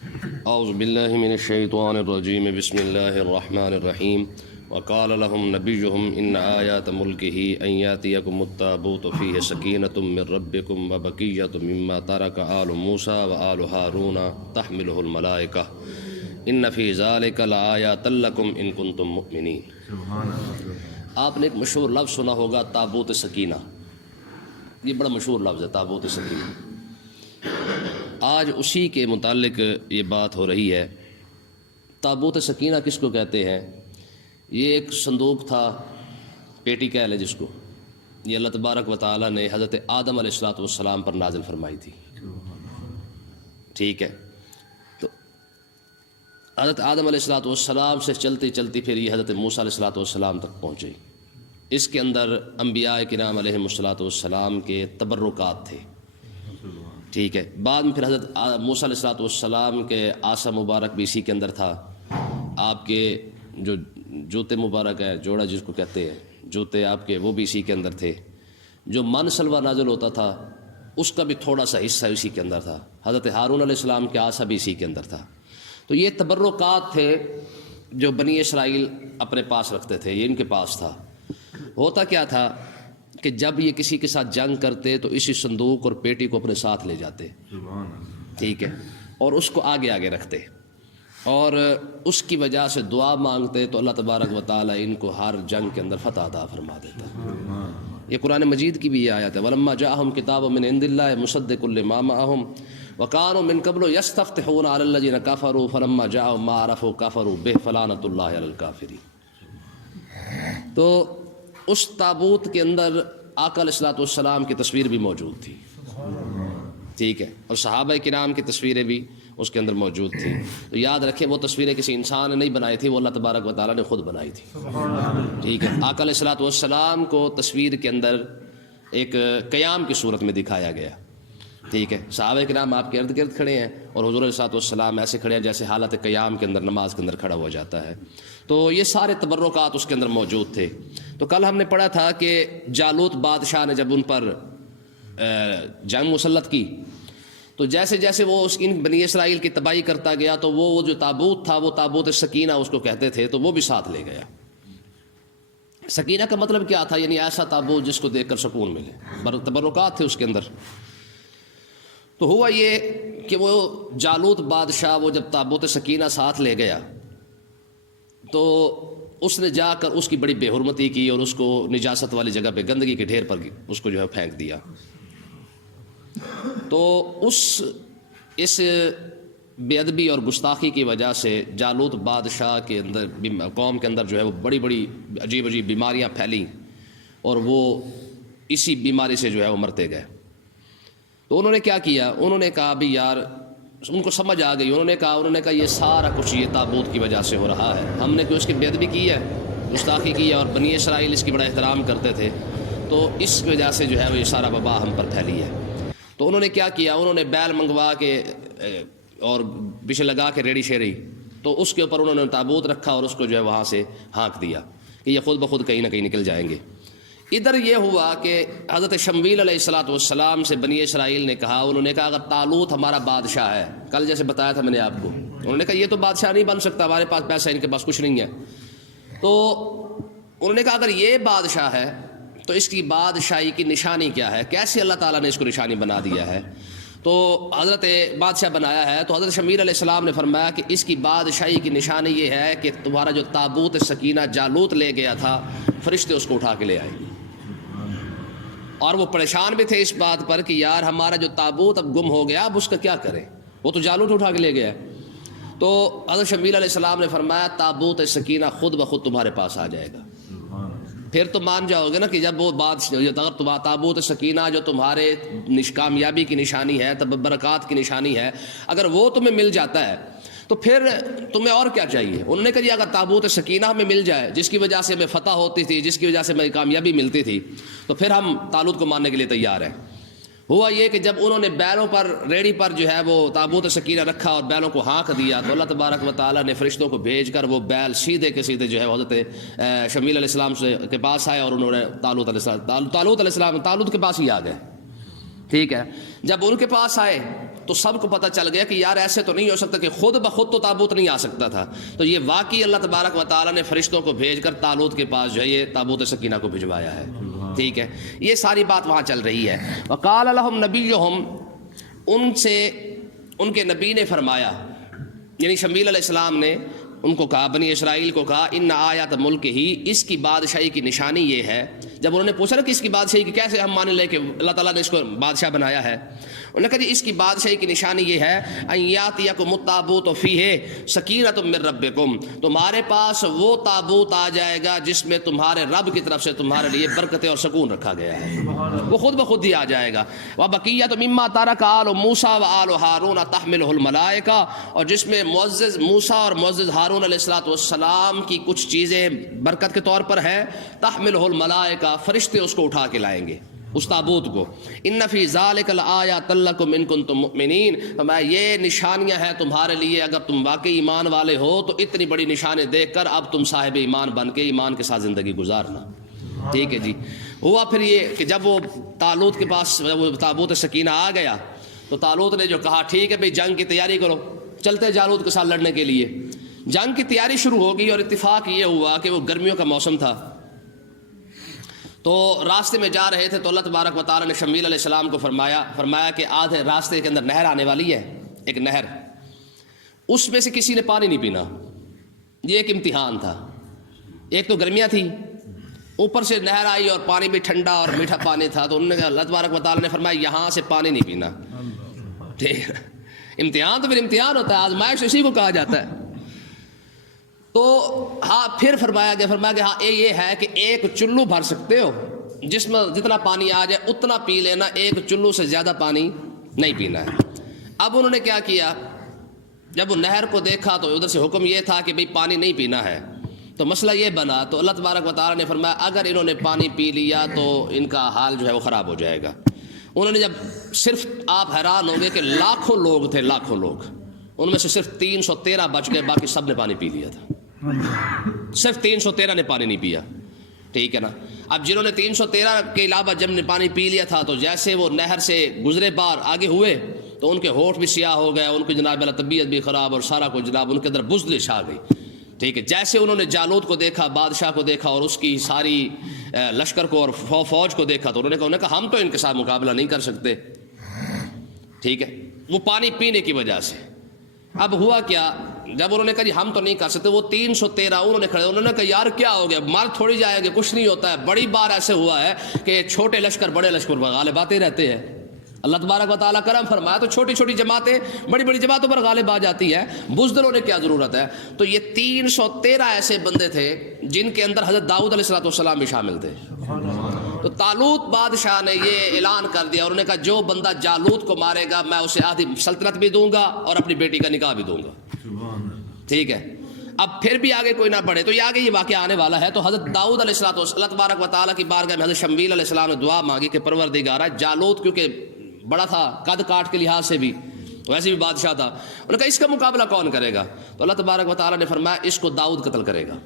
اعوذ باللہ من الشیطان الرجیم بسم اللہ الرحمن الرحیم وقال لهم نبیہم ان آیات ملکہ ان یاتیکم التابوت فیہ سکینۃ من ربکم وبقیۃ مما ترک آل موسیٰ وآل ہارون تحملہ الملائکہ ان فی ذلک لآیات لکم ان کنتم مؤمنین۔ آپ نے ایک مشہور لفظ سنا ہوگا تابوت سکینہ، یہ بڑا مشہور لفظ ہے تابوت سکینہ۔ آج اسی کے متعلق یہ بات ہو رہی ہے۔ تابوت سکینہ کس کو کہتے ہیں؟ یہ ایک صندوق تھا، پیٹی کہہ لیں جس کو، یہ اللہ تبارک و تعالیٰ نے حضرت آدم علیہ السلام پر نازل فرمائی تھی، ٹھیک ہے؟ تو حضرت آدم علیہ السلام سے چلتی چلتی پھر یہ حضرت موسیٰ علیہ السلام تک پہنچی۔ اس کے اندر انبیاء کرام علیہ السلام کے تبرکات تھے، ٹھیک ہے؟ بعد میں پھر حضرت موسیٰ علیہ السلام کے عصا مبارک بھی اسی کے اندر تھا، آپ کے جو جوتے مبارک ہے، جوڑا جس کو کہتے ہیں، جوتے آپ کے وہ بھی اسی کے اندر تھے۔ جو من سلوہ نازل ہوتا تھا اس کا بھی تھوڑا سا حصہ اسی کے اندر تھا۔ حضرت ہارون علیہ السلام کے عصا بھی اسی کے اندر تھا۔ تو یہ تبرکات تھے جو بنی اسرائیل اپنے پاس رکھتے تھے، یہ ان کے پاس تھا۔ ہوتا کیا تھا کہ جب یہ کسی کے ساتھ جنگ کرتے تو اسی صندوق اور پیٹی کو اپنے ساتھ لے جاتے، ٹھیک ہے، اور اس کو آگے آگے رکھتے اور اس کی وجہ سے دعا مانگتے تو اللہ تبارک و تعالیٰ ان کو ہر جنگ کے اندر فتح عطا فرما دیتا۔ یہ قرآن مجید کی بھی یہ آیت ہے، وَلَمَّا جَاءَهُمْ كِتَابٌ مِّنْ عِندِ اللَّهِ مُصَدِّقٌ لِّمَا مَعَهُمْ وَكَانُوا مِن قَبْلُ يَسْتَفْتِحُونَ عَلَى الَّذِينَ كَفَرُوا فَلَمَّا جَاءَهُم مَّا عَرَفُوا كَفَرُوا بِهِ فَلَعْنَةُ اللَّهِ عَلَى الْكَافِرِينَ۔ تو اس تابوت کے اندر آقا علیہ السلام کی تصویر بھی موجود تھی، ٹھیک ہے، اور صحابہ کرام کی تصویریں بھی اس کے اندر موجود تھی۔ تو یاد رکھیں وہ تصویریں کسی انسان نے نہیں بنائی تھی، وہ اللہ تبارک و تعالیٰ نے خود بنائی تھی، ٹھیک ہے۔ آقا علیہ السلام کو تصویر کے اندر ایک قیام کی صورت میں دکھایا گیا، ٹھیک ہے۔ صحابہ کرام آپ کے ارد گرد کھڑے ہیں اور حضور علیہ السلام ایسے کھڑے ہیں جیسے حالت قیام کے اندر، نماز کے اندر کھڑا ہوا جاتا ہے۔ تو یہ سارے تبرکات اس کے اندر موجود تھے۔ تو کل ہم نے پڑھا تھا کہ جالوت بادشاہ نے جب ان پر جنگ مسلط کی تو جیسے جیسے وہ ان بنی اسرائیل کی تباہی کرتا گیا تو وہ جو تابوت تھا، وہ تابوت سکینہ اس کو کہتے تھے، تو وہ بھی ساتھ لے گیا۔ سکینہ کا مطلب کیا تھا؟ یعنی ایسا تابوت جس کو دیکھ کر سکون ملے، تبرکات تھے اس کے اندر۔ تو ہوا یہ کہ وہ جالوت بادشاہ وہ جب تابوت سکینہ ساتھ لے گیا تو اس نے جا کر اس کی بڑی بے حرمتی کی اور اس کو نجاست والی جگہ پہ گندگی کے ڈھیر پر اس کو جو ہے پھینک دیا۔ تو اس بے ادبی اور گستاخی کی وجہ سے جالوت بادشاہ کے اندر، قوم کے اندر جو ہے وہ بڑی بڑی عجیب عجیب بیماریاں پھیلیں اور وہ اسی بیماری سے جو ہے وہ مرتے گئے۔ تو انہوں نے کیا کیا؟ انہوں نے کہا بھی یار، ان کو سمجھ آ گئی، انہوں نے کہا یہ سارا کچھ یہ تابوت کی وجہ سے ہو رہا ہے، ہم نے کوئی اس کی بے ادبی کی ہے، گستاخی کی ہے، اور بنی اسرائیل اس کی بڑا احترام کرتے تھے، تو اس وجہ سے جو ہے وہ یہ سارا وبا ہم پر پھیلی ہے۔ تو انہوں نے کیا کیا؟ انہوں نے بیل منگوا کے اور پیچھے لگا کے ریڑھی شیڑھی، تو اس کے اوپر انہوں نے تابوت رکھا اور اس کو جو ہے وہاں سے ہانک دیا کہ یہ خود بخود کہیں نہ کہیں نکل جائیں گے۔ ادھر یہ ہوا کہ حضرت شمویل علیہ السلام سے بنی اسرائیل نے کہا، انہوں نے کہا اگر طالوت ہمارا بادشاہ ہے، کل جیسے بتایا تھا میں نے آپ کو، انہوں نے کہا یہ تو بادشاہ نہیں بن سکتا، ہمارے پاس پیسہ، ان کے پاس کچھ نہیں ہے۔ تو انہوں نے کہا اگر یہ بادشاہ ہے تو اس کی بادشاہی کی نشانی کیا ہے؟ کیسے اللہ تعالیٰ نے اس کو نشانی بنا دیا ہے؟ تو حضرت بادشاہ بنایا ہے۔ تو حضرت شمویل علیہ السلام نے فرمایا کہ اس کی بادشاہی کی نشانی یہ ہے کہ تمہارا جو تابوت سکینہ جالوت لے گیا تھا، فرشتے اس کو اٹھا کے لے آئے، اور وہ پریشان بھی تھے اس بات پر کہ یار ہمارا جو تابوت اب گم ہو گیا، اب اس کا کیا کریں، وہ تو جالوت اٹھا کے لے گیا۔ تو حضرت شمویل علیہ السلام نے فرمایا تابوت سکینہ خود بخود تمہارے پاس آ جائے گا۔ پھر تو مان جاؤ گے نا کہ جب وہ بات، اگر تابوت سکینہ جو تمہارے کامیابی کی نشانی ہے، برکات کی نشانی ہے، اگر وہ تمہیں مل جاتا ہے تو پھر تمہیں اور کیا چاہیے؟ انہوں نے کہا جی اگر تابوت سکینہ ہمیں مل جائے، جس کی وجہ سے ہمیں فتح ہوتی تھی، جس کی وجہ سے ہمیں کامیابی ملتی تھی، تو پھر ہم طالوت کو ماننے کے لیے تیار ہیں۔ ہوا یہ کہ جب انہوں نے بیلوں پر، ریڑھی پر جو ہے وہ تابوت سکینہ رکھا اور بیلوں کو ہانک دیا، تو اللہ تبارک و تعالیٰ نے فرشتوں کو بھیج کر وہ بیل سیدھے کے سیدھے جو ہے حضرت شمویل علیہ السلام کے پاس آئے اور انہوں نے طالوت علیہ السلام کے پاس ہی آ گئے، ٹھیک ہے۔ جب ان کے پاس آئے تو سب کو پتہ چل گیا کہ یار ایسے تو نہیں ہو سکتا کہ خود بخود تو تابوت نہیں آ سکتا تھا. تو یہ واقعی اللہ تبارک و تعالیٰ نے فرشتوں کو بھیج کر طالوت کے پاس جو ہے یہ تابوت سکینہ کو بھجوایا ہے. ٹھیک ہے, یہ ساری بات وہاں چل رہی ہے. وقال لهم نبیہم, ان سے ان کے نبی نے فرمایا, یعنی شمیل علیہ السلام نے ان کو کہا, بنی اسرائیل کو کہا, ان آیات ملک ہی, اس کی بادشاہی کی نشانی یہ ہے. جب انہوں نے پوچھا نا کہ اس کی بادشاہی کی کیسے ہم مان لیں کہ اللہ تعالیٰ نے اس کو بادشاہ بنایا ہے, انہوں نے کہا جی اس کی بادشاہی کی نشانی یہ ہے, ان یاتیکم التابوت فیہ سکینۃ من ربکم, تمہارے پاس وہ تابوت آ جائے گا جس میں تمہارے رب کی طرف سے تمہارے لیے برکتیں اور سکون رکھا گیا ہے, وہ خود بخود ہی آ جائے گا. وبقیۃ مما ترک آل موسیٰ وآل ہارون تحملہ الملائکہ, اور جس میں معزز موسیٰ اور معزز ہارون علیہ السلام کی کچھ چیزیں برکت کے طور پر ہیں. تحملہ الملائکہ, فرشتے اس کو اٹھا کے لائیں گے اس تابوت کو. ان فی ذالک لآیات لکم ان کنتم مؤمنین, یہ نشانیاں ہیں تمہارے لیے اگر تم واقعی ایمان والے ہو, تو اتنی بڑی نشانیں دیکھ کر اب تم صاحب ایمان بن کے ایمان کے ساتھ زندگی گزارنا. ٹھیک ہے جی. ہوا پھر یہ کہ جب وہ طالوت کے پاس وہ تابوت سکینہ آ گیا تو طالوت نے جو کہا ٹھیک ہے بھئی جنگ کی تیاری کرو, چلتے جالوت کے ساتھ لڑنے کے لیے. جنگ کی تیاری شروع ہو گئی, اور اتفاق یہ ہوا کہ وہ گرمیوں کا موسم تھا, تو راستے میں جا رہے تھے تو اللہ تبارک و تعالیٰ نے شمیل علیہ السلام کو فرمایا کہ آدھے راستے کے اندر نہر آنے والی ہے, ایک نہر, اس میں سے کسی نے پانی نہیں پینا. یہ ایک امتحان تھا. ایک تو گرمیاں تھی, اوپر سے نہر آئی اور پانی بھی ٹھنڈا اور میٹھا پانی تھا, تو انہوں نے کہا, اللہ تبارک و تعالیٰ نے فرمایا یہاں سے پانی نہیں پینا. ٹھیک, امتحان تو پھر امتحان ہوتا ہے, آزمائش اسی کو کہا جاتا ہے. تو ہاں پھر فرمایا کہ ہاں یہ ہے کہ ایک چلو بھر سکتے ہو, جس میں جتنا پانی آ جائے اتنا پی لینا, ایک چلو سے زیادہ پانی نہیں پینا ہے. اب انہوں نے کیا کیا, جب وہ نہر کو دیکھا تو ادھر سے حکم یہ تھا کہ بھئی پانی نہیں پینا ہے, تو مسئلہ یہ بنا. تو اللہ تبارک و تعالیٰ نے فرمایا اگر انہوں نے پانی پی لیا تو ان کا حال جو ہے وہ خراب ہو جائے گا. انہوں نے جب صرف, آپ حیران ہوں گے کہ لاکھوں لوگ تھے, لاکھوں لوگ, ان میں سے صرف 313 بچ گئے, باقی سب نے پانی پی لیا تھا. صرف 313 نے پانی نہیں پیا. ٹھیک ہے نا. اب جنہوں نے 313 کے علاوہ جب نے پانی پی لیا تھا, تو جیسے وہ نہر سے گزرے بار آگے ہوئے تو ان کے ہونٹ بھی سیاہ ہو گئے, ان کی جناب طبیعت بھی خراب, اور سارا کچھ جناب ان کے اندر بزدل آ گئی. ٹھیک ہے. جیسے انہوں نے جالوت کو دیکھا, بادشاہ کو دیکھا, اور اس کی ساری لشکر کو اور فوج کو دیکھا, تو انہوں نے کہا ہم تو ان کے ساتھ مقابلہ نہیں کر سکتے. ٹھیک ہے. وہ پانی پینے کی وجہ سے. اب ہوا کیا, جب انہوں نے کہا جی ہم تو نہیں کر سکتے, وہ 313 انہوں نے کھڑے, انہوں نے کہا یار کیا ہو گیا, مار تھوڑی جائیں گے, کچھ نہیں ہوتا ہے. بڑی بار ایسے ہوا ہے کہ چھوٹے لشکر بڑے لشکر پر غالب آتے رہتے ہیں. اللہ تبارک و تعالیٰ کرم فرمایا تو چھوٹی چھوٹی جماعتیں بڑی بڑی جماعتوں پر غالب آ جاتی ہے, بزدل ہونے کی کیا ضرورت ہے. تو یہ 313 ایسے بندے تھے جن کے اندر حضرت داؤد علیہ السلام بھی شامل تھے. تو طالوت بادشاہ نے یہ اعلان کر دیا, اور انہوں نے کہا جو بندہ جالوت کو مارے گا میں اسے آدھی سلطنت بھی دوں گا اور اپنی بیٹی کا نکاح بھی دوں گا. ٹھیک ہے. اب پھر بھی آگے کوئی نہ بڑھے, تو یہ آگے یہ واقعہ آنے والا ہے. تو حضرت داؤد علیہ السلام, اللہ تبارک و تعالیٰ کی بارگاہ میں حضرت شمیل علیہ السلام نے دعا مانگی کہ پروردگارا, جالوت کیونکہ بڑا تھا قد کاٹ کے لحاظ سے بھی, ویسے بھی بادشاہ تھا, انہوں نے کہا اس کا مقابلہ کون کرے گا. تو اللہ تبارک و تعالیٰ نے فرمایا اس کو داؤد قتل کرے گا.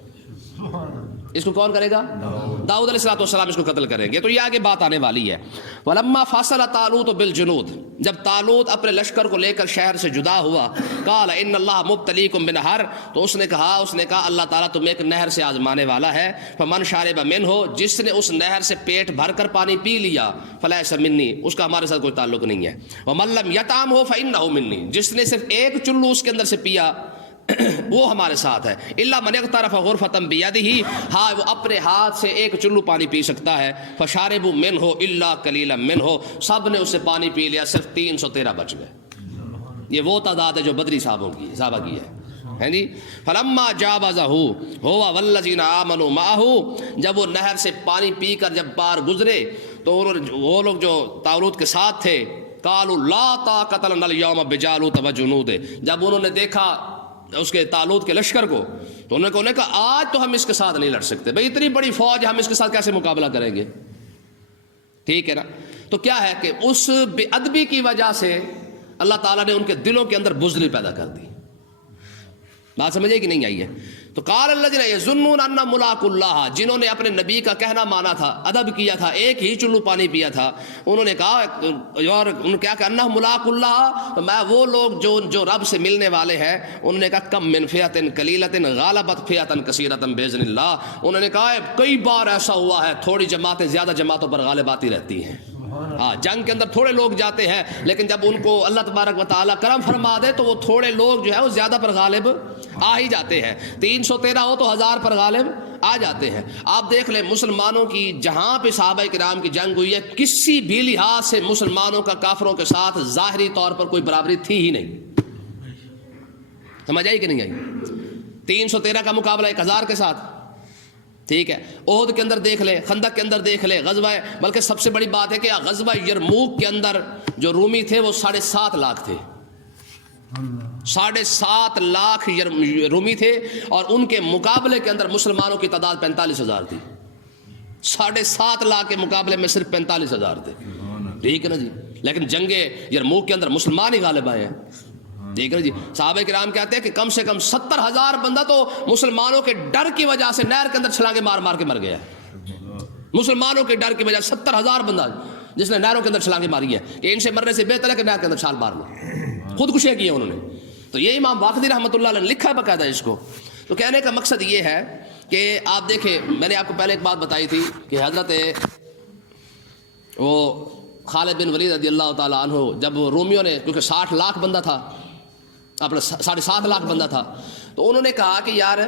اس کو کون کرے گا؟ داؤد علیہ السلام اس کو قتل کریں گے. تو یہ آگے بات آنے والی ہے. ولما فصل طالوت بالجنود, جب طالوت اپنے لشکر کو لے کر شہر سے جدا ہوا, قال ان اللہ مبتلیکم بنہر, تو اس نے کہا اللہ تعالیٰ تمہیں ایک نہر سے آزمانے والا ہے. فمن شرب منہ, جس نے اس نہر سے پیٹ بھر کر پانی پی لیا, فلیس منی, اس کا ہمارے ساتھ کوئی تعلق نہیں ہے. ومن لم یطعمہ فانہ منی, جس نے صرف ایک چلو اس کے اندر سے پیا وہ ہمارے ساتھ ہے. الا من اغترف غرفۃ بیدہ, ہاں وہ اپنے ہاتھ سے ایک چلو پانی پی سکتا ہے. فشاربوا منہ الا قلیلا منہ, سب نے اس سے پانی پی لیا, صرف 313 بچ گئے. یہ وہ تعداد ہے جو بدری صحابہ کی ہے جی. فلما جاوزہ ہوا والذین آمنوا معہ, جب وہ نہر سے پانی پی کر جب پار گزرے تو وہ لوگ جو طالوت کے ساتھ تھے, قالوا لا طاقت لنا اليوم بجالوت وجنودہ, جب انہوں نے دیکھا اس کے طالوت کے لشکر کو تو انہوں نے کہا آج تو ہم اس کے ساتھ نہیں لڑ سکتے, بھئی اتنی بڑی فوج ہم اس کے ساتھ کیسے مقابلہ کریں گے. ٹھیک ہے نا. تو کیا ہے کہ اس بے ادبی کی وجہ سے اللہ تعالیٰ نے ان کے دلوں کے اندر بزدلی پیدا کر دی. بات سمجھے کہ نہیں آئی ہے. تو قال الذین یظنون ان ملاقوا اللہ، جنہوں نے اپنے نبی کا کہنا مانا تھا، ادب کیا تھا، ایک ہی چلو پانی پیا تھا، انہوں نے کہا اور انہوں کیا کہ انہم ملاقوا اللہ، میں وہ لوگ جو رب سے ملنے والے ہیں، انہوں نے کہا کم من فئۃ قلیلۃ غلبت فئۃ کثیرۃ باذن اللہ، انہوں نے کہا کئی بار ایسا ہوا ہے تھوڑی جماعتیں زیادہ جماعتوں پر غالب آتی رہتی ہیں. ہاں جنگ کے اندر تھوڑے لوگ جاتے ہیں، لیکن جب ان کو اللہ تبارک و تعالیٰ کرم فرما دے تو وہ تھوڑے لوگ جو ہے وہ زیادہ پر غالب آ ہی جاتے ہیں. 313 ہو تو 1000 پر غالب آ جاتے ہیں. آپ دیکھ لیں مسلمانوں کی جہاں پہ صحابہ کرام کی جنگ ہوئی ہے، کسی بھی لحاظ سے مسلمانوں کا کافروں کے ساتھ ظاہری طور پر کوئی برابری تھی ہی نہیں. سمجھ آئی کہ نہیں آئی؟ 313 کا مقابلہ 1000 کے ساتھ، ٹھیک ہے. احد کے اندر دیکھ لے، خندق کے اندر دیکھ لے، غزوہ، بلکہ سب سے بڑی بات ہے کہ غزوہ یرموک کے اندر جو رومی تھے وہ 7.5 لاکھ تھے. 7.5 لاکھ رومی تھے اور ان کے مقابلے کے اندر مسلمانوں کی تعداد 45,000 تھی. 7.5 لاکھ کے مقابلے میں صرف 45,000 تھے. ٹھیک ہے نا جی. لیکن جنگ یرموک کے اندر مسلمان ہی غالب آئے ہیں. ٹھیک ہے جی. صحابہ کرام کہتے ہیں کہ کم سے کم 70,000 بندہ تو مسلمانوں کے ڈر کی وجہ سے نہر کے اندر چھلانگے مار مار کے مر گیا ہے. مسلمانوں کے ڈر کی وجہ سے 70,000 بندہ جس نے نہروں کے اندر چھلانگے ماری ہے کہ ان سے مرنے سے بہتر ہے کہ نہر کے اندر چھال مار لو. خودکشیاں کی ہیں انہوں نے. تو یہ امام واقدی رحمۃ اللہ علیہ نے لکھا ہے باقاعدہ اس کو. تو کہنے کا مقصد یہ ہے کہ آپ دیکھیں، میں نے آپ کو پہلے ایک بات بتائی تھی کہ حضرت وہ خالد بن ولید رضی اللہ تعالیٰ عنہ، جب رومیوں نے، کیونکہ 60 لاکھ بندہ تھا، اپنا 7.5 لاکھ بندہ تھا، تو انہوں نے کہا کہ یار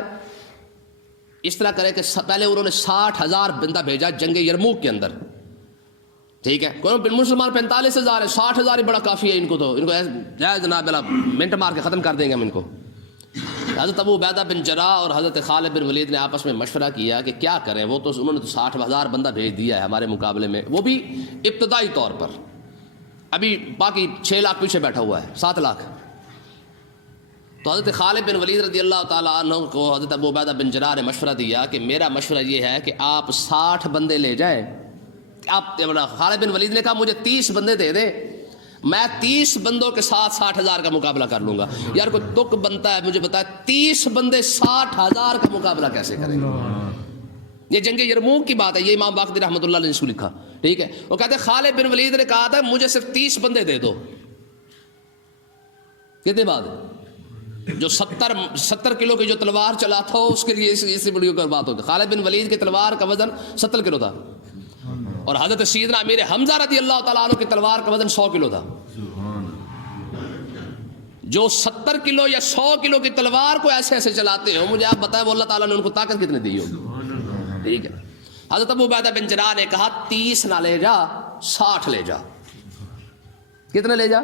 اس طرح کرے کہ پہلے انہوں نے 60,000 بندہ بھیجا جنگ یرموک کے اندر. ٹھیک ہے. مسلمان 45,000 ہے، 60,000 ہی بڑا کافی ہے ان کو. تو ان کو جائے جناب منٹ مار کے ختم کر دیں گے ہم ان کو. حضرت ابو عبیدہ بن جراح اور حضرت خالد بن ولید نے آپس میں مشورہ کیا کہ کیا کریں. وہ تو انہوں نے تو 60,000 بندہ بھیج دیا ہے ہمارے مقابلے میں، وہ بھی ابتدائی طور پر. ابھی باقی 6 لاکھ پیچھے بیٹھا ہوا ہے، 7 لاکھ. تو حضرت خالد بن ولید رضی اللہ تعالیٰ عنہ کو حضرت ابو عبیدہ بن جراح نے مشورہ دیا کہ میرا مشورہ یہ ہے کہ آپ 60 بندے لے جائیں. آپ خالد بن ولید نے کہا مجھے 30 بندے دے دے، میں 30 بندوں کے ساتھ 60,000 کا مقابلہ کر لوں گا. یار کوئی تک بنتا ہے مجھے بتایا 30 بندے 60,000 کا مقابلہ کیسے کریں گے؟ یہ جنگ یرموک کی بات ہے، یہ امام واقدی رحمۃ اللہ نے اس کو لکھا. ٹھیک ہے. وہ کہتے ہیں خالد بن ولید نے کہا تھا مجھے صرف 30 بندے دے دو. کتنے بعد جو 70 کلو کی جو تلوار چلا تھا اس کے لیے اس سے بڑی بات ہوتی. خالد بن ولید کی تلوار کا وزن 70 کلو تھا اور حضرت سیدنا امیر حمزہ رضی اللہ تعالیٰ عنہ کی تلوار کا وزن 100 کلو تھا. جو 70 کلو یا 100 کلو کی تلوار کو ایسے ایسے چلاتے ہو، مجھے آپ بتائیں وہ اللہ تعالیٰ نے ان کو طاقت کتنی دی ہوگی. ٹھیک ہے. حضرت ابو عبیدہ بن جراح نے کہا 30 نہ لے جا، 60 لے جا. کتنے لے جا؟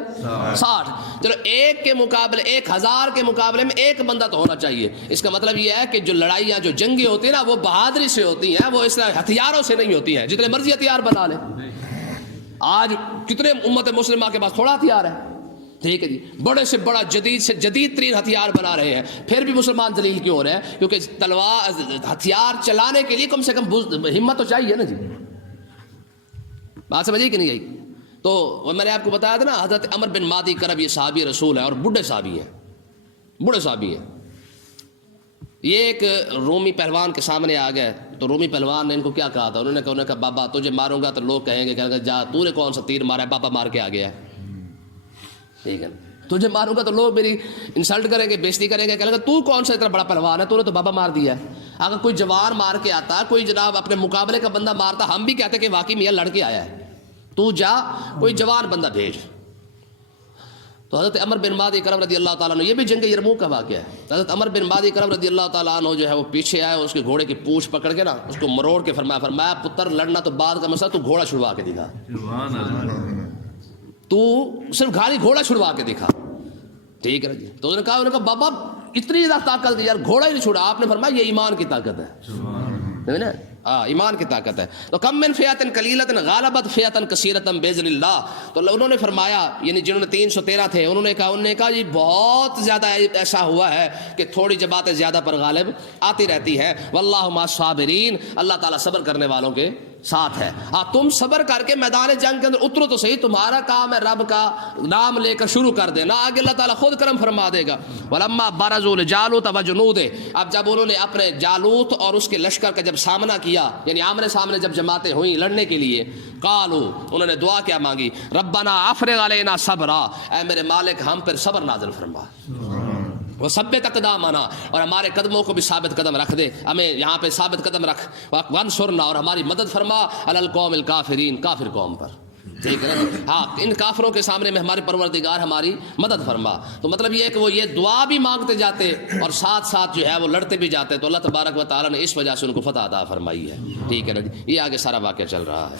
60. چلو ایک کے مقابلے 1000 کے مقابلے میں ایک بندہ تو ہونا چاہیے. اس کا مطلب یہ ہے کہ جو لڑائیاں جو جنگیں ہوتی ہیں نا وہ بہادری سے ہوتی ہیں، وہ اس طرح ہتھیاروں سے نہیں ہوتی ہیں. جتنے مرضی ہتھیار بنا لے. آج کتنے امت مسلمہ کے پاس تھوڑا ہتھیار ہے. ٹھیک ہے جی. بڑے سے بڑا جدید سے جدید ترین ہتھیار بنا رہے ہیں، پھر بھی مسلمان ذلیل کیوں ہو رہے ہیں؟ کیونکہ تلوار ہتھیار چلانے کے لیے کم سے کم ہمت تو چاہیے نا جی. بات سمجھیے کہ نہیں گئی؟ تو میں نے آپ کو بتایا تھا نا حضرت عمر بن مادی کرب یہ صحابی رسول ہے اور بوڑھے صحابی ہیں. بوڑھے صحابی ہیں. یہ ایک رومی پہلوان کے سامنے آ گئے تو رومی پہلوان نے ان کو کیا کہا تھا؟ انہوں نے کہا بابا تجھے ماروں گا تو لوگ کہیں گے جا تو نے کون سا تیر مارا ہے، بابا مار کے آ گیا. ٹھیک ہے. تجھے ماروں گا تو لوگ میری انسلٹ کریں گے، بےزتی کریں گے، کہیں گے تو کون سا اتنا بڑا پہلوان ہے، تو نے تو بابا مار دیا ہے. اگر کوئی جوان مار کے آتا، کوئی جناب اپنے مقابلے کا بندہ مارتا، ہم بھی کہتے کہ واقعی میاں لڑ کے آیا ہے، تو جا کوئی جوان بندہ بھیج. تو حضرت عمر بن مادی کرب رضی اللہ تعالیٰ عنہ، یہ بھی جنگ یرموک کا واقعہ ہے. حضرت عمر بن مادی کرب رضی اللہ تعالیٰ عنہ جو ہے وہ پیچھے آئے، اس کے گھوڑے کی پوچھ پکڑ کے نا اس کو مروڑ کے فرمایا پتر لڑنا تو بعد کا مسئلہ، تو گھوڑا چھڑوا کے دکھا. تو صرف گھوڑا چھڑوا کے دکھا. ٹھیک ہے جی. تو انہوں نے کہا بابا اتنی زیادہ طاقت یار گھوڑا ہی نہیں چھوڑا. آپ نے فرمایا یہ ایمان کی طاقت ہے. ایمان کی طاقت ہے. تو کم من فئۃ قلیلۃ غلبت فئۃ کثیرۃ باذن اللہ. تو انہوں نے فرمایا، یعنی جنہوں نے 313 تھے، انہوں نے کہا یہ بہت زیادہ ایسا ہوا ہے کہ تھوڑی جماعتیں زیادہ پر غالب آتی رہتی ہیں. واللہ مع الصابرین، اللہ تعالیٰ صبر کرنے والوں کے ساتھ ہے. ہاں تم صبر کر کے میدان جنگ کے اندر اترو تو صحیح, تمہارا کام ہے رب کا نام لے کر شروع کر دینا, آگے اللہ تعالیٰ خود کرم فرما دے گا. وَلَمَّا بَرَزُوا لِجَالُوتَ وَجُنُودِهِ, اب جب انہوں نے اپنے جالوت اور اس کے لشکر کا جب سامنا کیا, یعنی آمنے سامنے جب جماعتیں ہوئیں لڑنے کے لیے, قالوا, انہوں نے دعا کیا مانگی, ربنا افرغ علینا صبرا, اے میرے مالک ہم پر صبر نازل فرما, وہ ثبت اقدامنا, اور ہمارے قدموں کو بھی ثابت قدم رکھ دے, ہمیں یہاں پہ ثابت قدم رکھ, وانصرنا, اور ہماری مدد فرما, علی القوم الکافرین, کافر قوم پر. ٹھیک ہے نا, ہاں ان کافروں کے سامنے میں ہمارے پروردگار ہماری مدد فرما. تو مطلب یہ ہے کہ وہ یہ دعا بھی مانگتے جاتے اور ساتھ ساتھ جو ہے وہ لڑتے بھی جاتے, تو اللہ تبارک و تعالیٰ نے اس وجہ سے ان کو فتح عطا فرمائی ہے. ٹھیک ہے نا جی, یہ آگے سارا واقعہ چل رہا ہے.